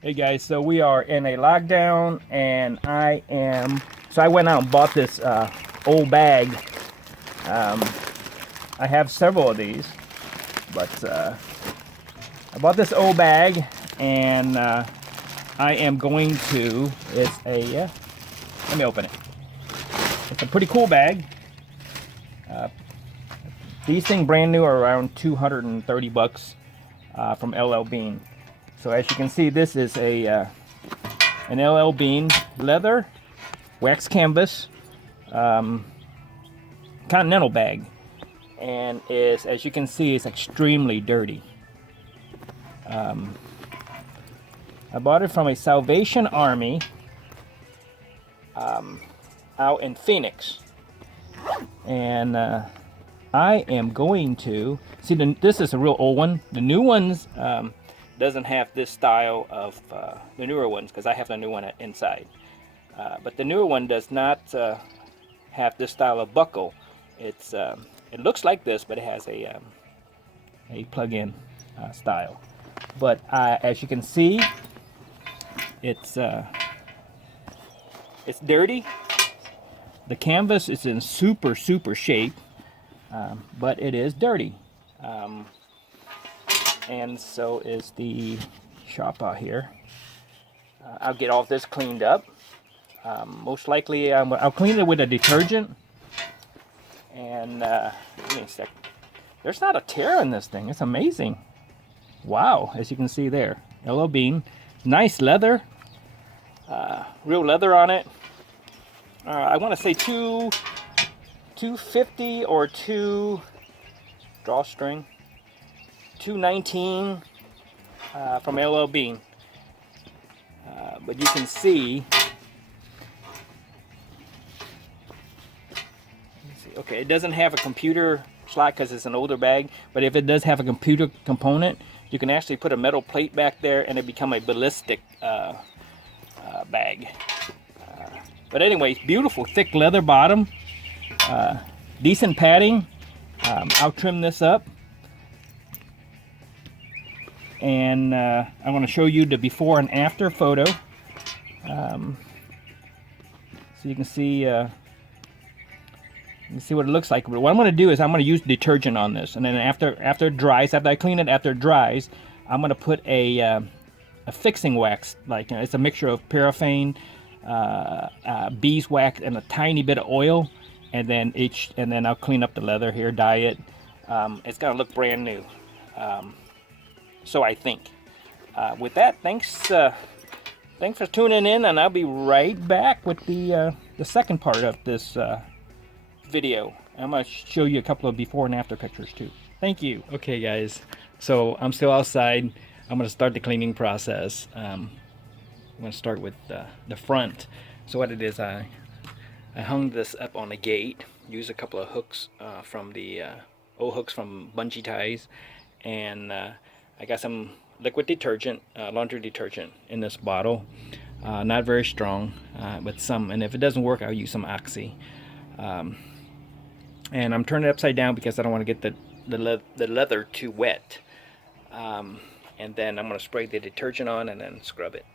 Hey guys, so we are in a lockdown, and I went out and bought this old bag. I have several of these, but I bought this old bag, and I am going to. It's a. Let me open it. It's a pretty cool bag. These things brand new are around 230 bucks from L.L.Bean. So as you can see, this is an L.L.Bean leather wax canvas Continental bag, and is, as you can see, it's extremely dirty. I bought it from a Salvation Army out in Phoenix, and I am going to see this is a real old one. The new ones doesn't have this style of the newer ones, because I have the new one inside. But the newer one does not have this style of buckle. It looks like this, but it has a plug-in style. But as you can see, it's dirty. The canvas is in super shape, but it is dirty. And so is the shop out here. I'll get all this cleaned up. Most likely I'll clean it with a detergent. And give me a sec. There's not a tear in this thing. It's amazing. Wow, as you can see there. L.L.Bean. Nice leather. Real leather on it. I want to say 250 or 2 drawstring. 219 from L.L.Bean. But you can see, okay, it doesn't have a computer slot because it's an older bag, but if it does have a computer component, you can actually put a metal plate back there and it become a ballistic bag. But anyways, beautiful thick leather bottom, decent padding. I'll trim this up, and I want to show you the before and after photo, so you can see what it looks like. But what I'm going to do is I'm going to use detergent on this, and then after it dries, after I clean it, after it dries, I'm going to put a fixing wax, like it's a mixture of paraffin, beeswax, and a tiny bit of oil, and then I'll clean up the leather here, dye it. It's going to look brand new. So I think. With that, thanks for tuning in, and I'll be right back with the second part of this video. I'm going to show you a couple of before and after pictures too. Thank you. Okay guys, so I'm still outside. I'm going to start the cleaning process. I'm going to start with the front. So what it is, I hung this up on a gate, used a couple of hooks from the old hooks from bungee ties, and I got some liquid detergent, laundry detergent in this bottle. Not very strong, but some, and if it doesn't work, I'll use some Oxy. And I'm turning it upside down because I don't want to get the leather too wet. And then I'm going to spray the detergent on and then scrub it.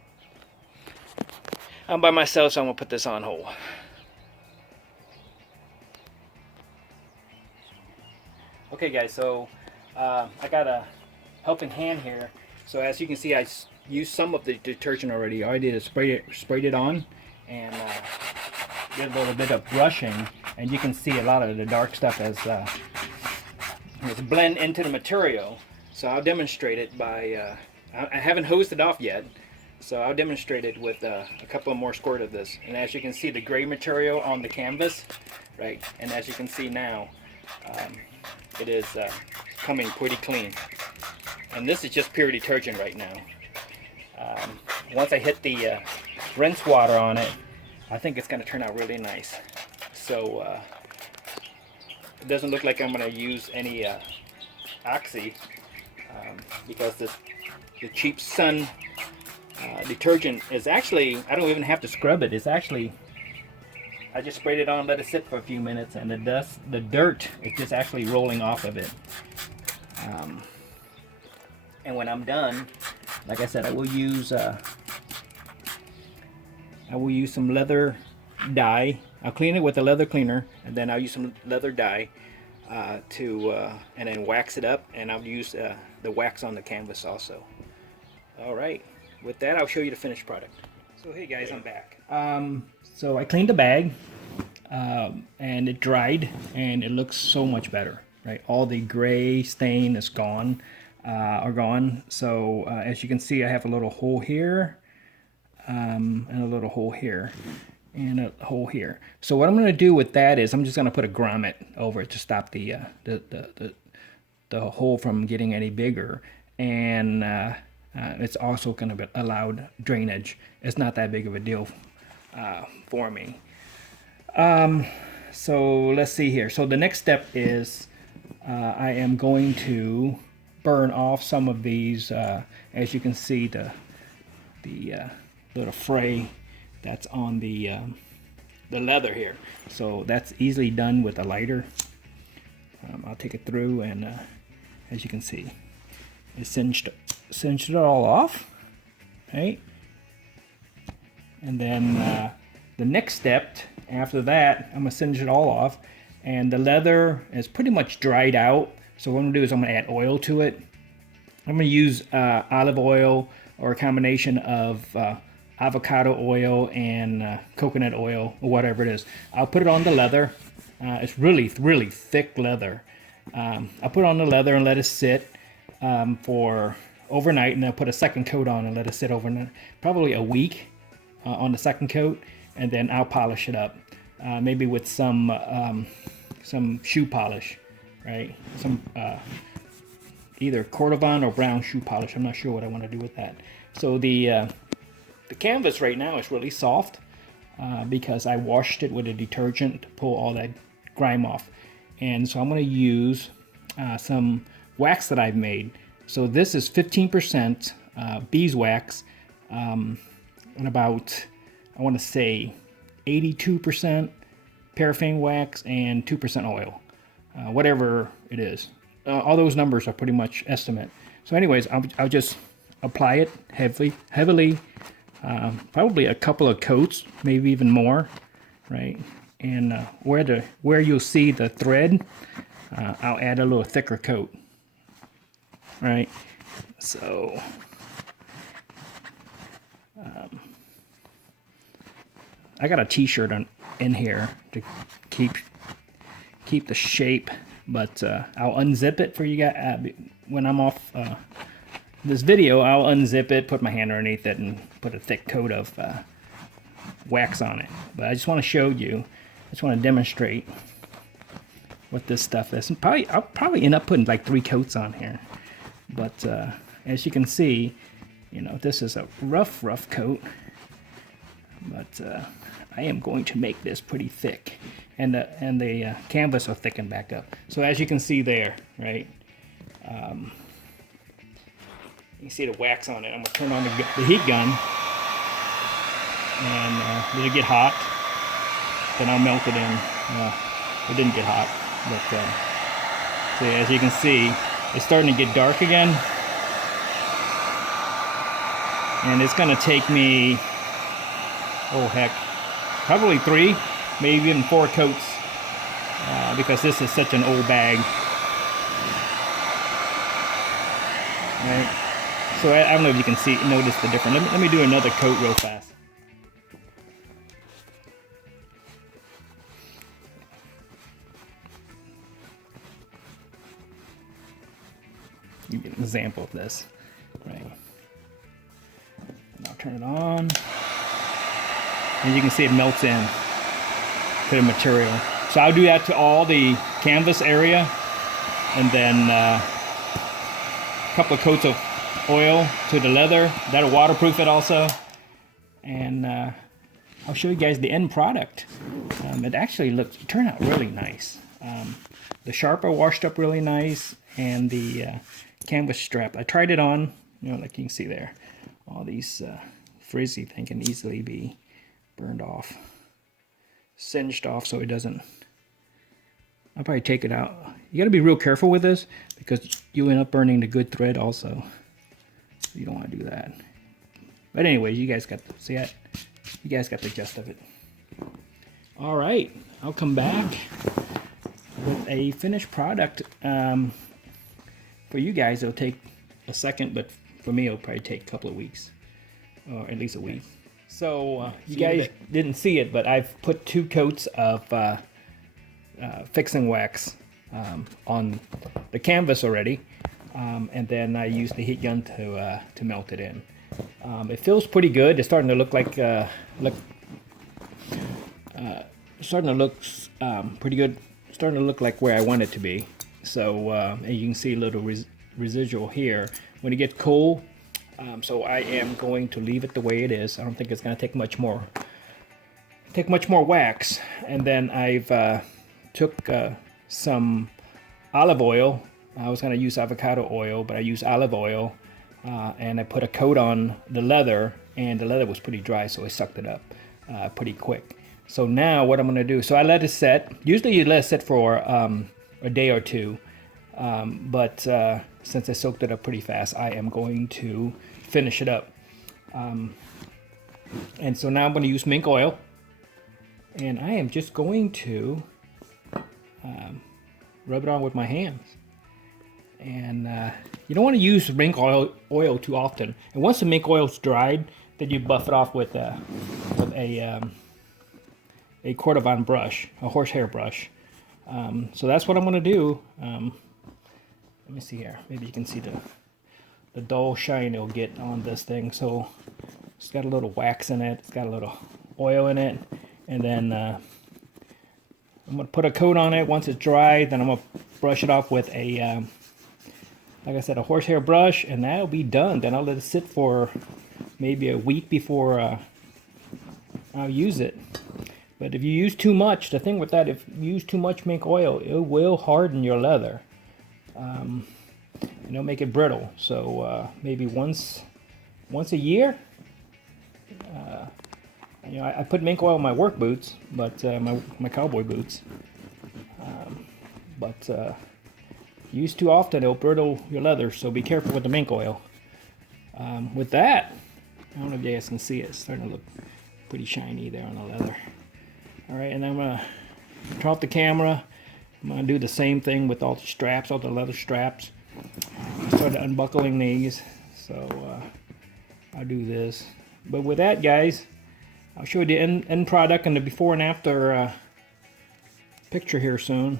I'm by myself, so I'm going to put this on hold. Okay guys, so I got a helping hand here. So as you can see, I used some of the detergent already. All I did is sprayed it on, and did a little bit of brushing, and you can see a lot of the dark stuff as it's blend into the material. So I'll demonstrate it by I haven't hosed it off yet, so I'll demonstrate it with a couple more squirt of this. And as you can see, the gray material on the canvas, right? And as you can see now, it is coming pretty clean. And this is just pure detergent right now. Once I hit the rinse water on it, I think it's going to turn out really nice. So it doesn't look like I'm going to use any Oxy, because the cheap Sun detergent is actually, I don't even have to scrub it. It's actually, I just sprayed it on, let it sit for a few minutes, and the dirt is just actually rolling off of it. And when I'm done, like I said, I will use some leather dye. I'll clean it with a leather cleaner, and then I'll use some leather dye and then wax it up, and I'll use the wax on the canvas also. All right, with that, I'll show you the finished product. So hey guys, I'm back. So I cleaned the bag, and it dried, and it looks so much better, right? All the gray stain is gone, So as you can see, I have a little hole here, and a little hole here, and a hole here. So what I'm going to do with that is I'm just going to put a grommet over it to stop the hole from getting any bigger, and it's also going to allow drainage. It's not that big of a deal for me. So let's see here. So the next step is I am going to burn off some of these. As you can see, the little fray that's on the leather here. So that's easily done with a lighter. I'll take it through, and as you can see, it singed it all off, right? And then the next step after that, I'm gonna singe it all off, and the leather is pretty much dried out. So what I'm gonna do is I'm gonna add oil to it. I'm gonna use olive oil or a combination of avocado oil and coconut oil, or whatever it is. I'll put it on the leather. It's really thick leather. I'll put it on the leather and let it sit for overnight, and then I'll put a second coat on and let it sit overnight, probably a week on the second coat, and then I'll polish it up, maybe with some shoe polish, right? Some either Cordovan or brown shoe polish. I'm not sure what I want to do with that. So the canvas right now is really soft because I washed it with a detergent to pull all that grime off, and so I'm going to use some wax that I've made. So this is 15% beeswax, and about, I want to say 82% paraffin wax and 2% oil, whatever it is. All those numbers are pretty much estimate. So anyways, I'll just apply it heavily, probably a couple of coats, maybe even more, right? And where you'll see the thread, I'll add a little thicker coat, right? So I got a t-shirt in here to keep the shape, but I'll unzip it for you guys when I'm off this video. I'll unzip it, put my hand underneath it, and put a thick coat of wax on it. But I just want to show you, I just want to demonstrate what this stuff is. And I'll probably end up putting like 3 coats on here. But as you can see, you know, this is a rough coat. But I am going to make this pretty thick, and the canvas will thicken back up. So as you can see there, right? You see the wax on it. I'm gonna turn on the heat gun, and let it get hot. Then I'll melt it in. It didn't get hot, but so as you can see, it's starting to get dark again, and it's gonna take me, oh heck, probably 3, maybe even 4 coats, because this is such an old bag. Right? So I don't know if you can notice the difference. Let me do another coat real fast. You get an example of this, right? And I'll turn it on. And you can see it melts in to the material. So I'll do that to all the canvas area, and then a couple of coats of oil to the leather. That'll waterproof it also. And I'll show you guys the end product. It actually turned out really nice. The sharper washed up really nice, and the canvas strap, I tried it on, you know, like you can see there. All these frizzy thing can easily be burned off, singed off, so it doesn't. I'll probably take it out. You got to be real careful with this because you end up burning the good thread also. You don't want to do that. But anyways, you guys got see that? You guys got the gist of it. All right, I'll come back with a finished product. For you guys, it'll take a second, but for me, it'll probably take a couple of weeks, or at least a week. So you guys didn't see it, but I've put 2 coats of fixing wax on the canvas already, and then I used the heat gun to melt it in. It feels pretty good. It's starting to look like pretty good. Starting to look like where I want it to be. So and you can see a little residual here. When it gets cool, so I am going to leave it the way it is. I don't think it's going to take much more wax. And then I've took some olive oil. I was going to use avocado oil, but I used olive oil, and I put a coat on the leather, and the leather was pretty dry, so I sucked it up pretty quick. So now what I'm going to do, so I let it set. Usually you let it set for a day or 2, but since I soaked it up pretty fast, I am going to finish it up. And so now I'm going to use mink oil, and I am just going to rub it on with my hands. And you don't want to use mink oil too often. And once the mink oil's dried, then you buff it off with a Cordovan brush, a horsehair brush. So that's what I'm going to do. Let me see here. Maybe you can see the dull shine it'll get on this thing. So it's got a little wax in it. It's got a little oil in it. And then I'm going to put a coat on it. Once it's dry, then I'm going to brush it off with a, like I said, a horsehair brush. And that'll be done. Then I'll let it sit for maybe a week before I'll use it. But if you use too much, the thing with that, if you use too much mink oil, it will harden your leather. And it'll make it brittle. So maybe once a year. You know, I put mink oil in my work boots, but my cowboy boots. But use too often, it'll brittle your leather. So be careful with the mink oil. With that, I don't know if you guys can see it. It's starting to look pretty shiny there on the leather. All right, and I'm gonna turn off the camera. I'm gonna do the same thing with all the straps, all the leather straps. I started unbuckling these, so I'll do this. But with that, guys, I'll show you the end product and the before and after picture here soon.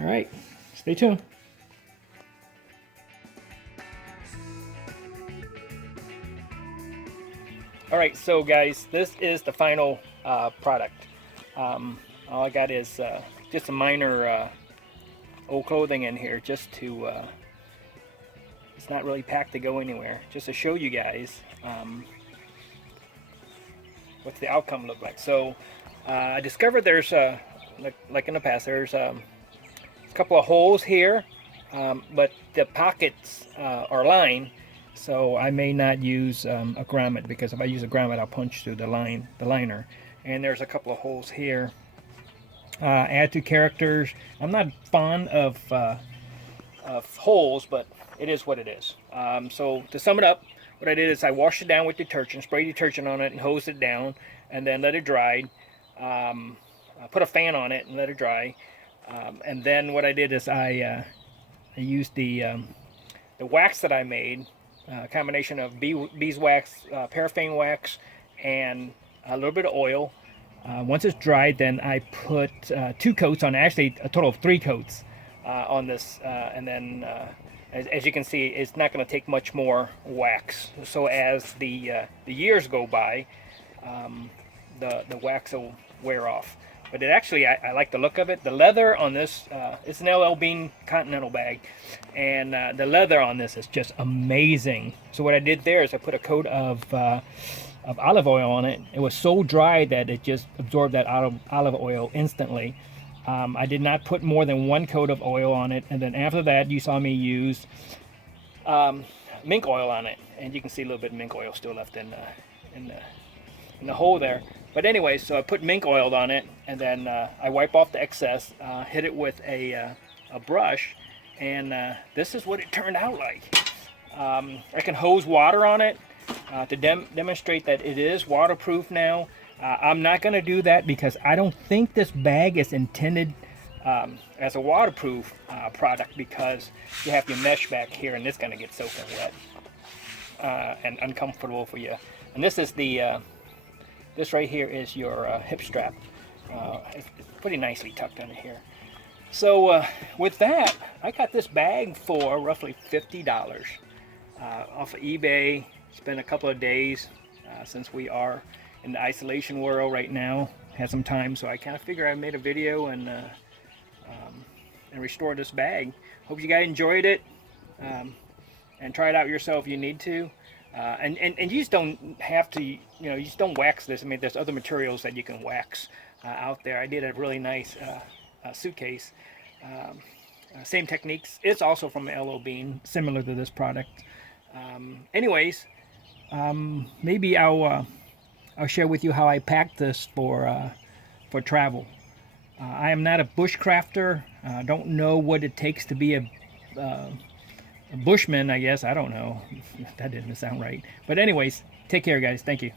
All right, stay tuned. All right, so guys, this is the final product. All I got is just a minor old clothing in here, just to it's not really packed to go anywhere, just to show you guys what's the outcome look like. So I discovered there's like in the past, there's a couple of holes here, but the pockets are lined. So I may not use a grommet, because if I use a grommet, I'll punch through the liner. And there's a couple of holes here. Add to characters. I'm not fond of holes, but it is what it is. So to sum it up, what I did is I washed it down with detergent, sprayed detergent on it, and hosed it down, and then let it dry. I put a fan on it and let it dry. And then what I did is I used the wax that I made. A combination of beeswax, paraffin wax, and a little bit of oil. Once it's dried, then I put 2 coats on, actually a total of 3 coats on this, and then as you can see, it's not going to take much more wax. So as the years go by, the wax will wear off. But it actually, I like the look of it. The leather on this, it's an L.L.Bean Continental bag, and the leather on this is just amazing. So what I did there is I put a coat of olive oil on it. It was so dry that it just absorbed that olive oil instantly. I did not put more than 1 coat of oil on it, and then after that, you saw me use mink oil on it, and you can see a little bit of mink oil still left in the hole there. But anyway, so I put mink oil on it, and then I wipe off the excess, hit it with a brush, and this is what it turned out like. I can hose water on it to demonstrate that it is waterproof now. I'm not going to do that because I don't think this bag is intended as a waterproof product, because you have your mesh back here and it's going to get soaking wet and uncomfortable for you. And this is the this right here is your hip strap. It's pretty nicely tucked under here. So with that, I got this bag for roughly $50 off of eBay. It's been a couple of days since we are in the isolation world right now. Had some time, so I kind of figured I made a video and restore this bag. Hope you guys enjoyed it, and try it out yourself if you need to. And you just don't have to, you know, you just don't wax this. I mean, there's other materials that you can wax out there. I did a really nice suitcase. Same techniques. It's also from L.L.Bean, similar to this product. Anyways, maybe I'll share with you how I packed this for travel. I am not a bushcrafter. I don't know what it takes to be a bushman, I guess. I don't know. That didn't sound right. But anyways, take care, guys. Thank you.